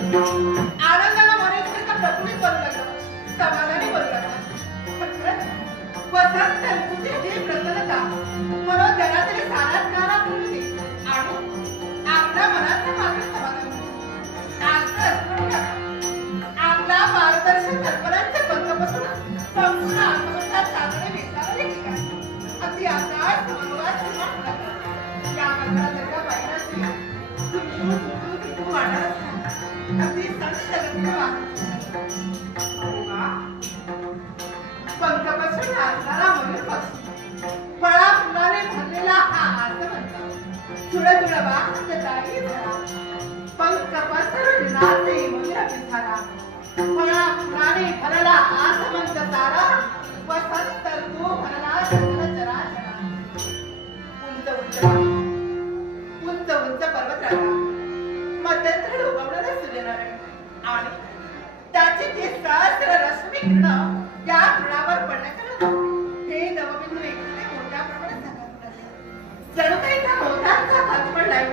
आनंदाला म्हणायचं का प्रकृती करू लागला, समाधानी करू लागला. वसंत तुझी जी प्रसन्नता म्हणून जरा तरी साराच काळा करू दे आणि आपल्या मनाचं मात्र समाधान आपला मार्गदर्शन कल्पनांचे बंधपासून संपूर्ण आत्महत्या साधने विचारले ठिकाण अगदी आकाश समन्वयात या मार्गाला जर का पाहिला असेल तू वाढत अगदी पंखापासून नाचणारा मयूर पक्षी फळा फुलाने भरलेला हा आसमंत तुळतुळ वाहतदायी झाला पंख पसरून नाचे मयूर पिसारा फळा फुलाने भरला आसमंत सारा वसंत तू भरला सकल चराचरा उंच उंच पर्वतरांगा मध्यंतर डोकावणारा सूर्यनारायण आणि त्याचे ते सहस्र रश्मी किरण या तृणावर पडण्याच्या हे नवबिंदू एकत्र मोठ्या प्रमाणात झाला. जणू काही त्या मोठ्यांचा हात पडलाय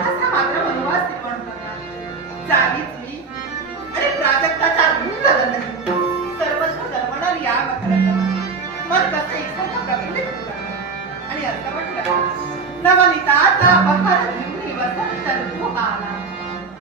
असा मात्र मनोवास निर्माण झाला. जागीच मी आणि प्राजक्ताच्या रुंद गंधर्व सर्वस्व दरमणार या बकऱ्याला मन कसं एकसारखं प्रफुल्लित होऊ लागलं आणि असं वाटलं नवनीताचा बहार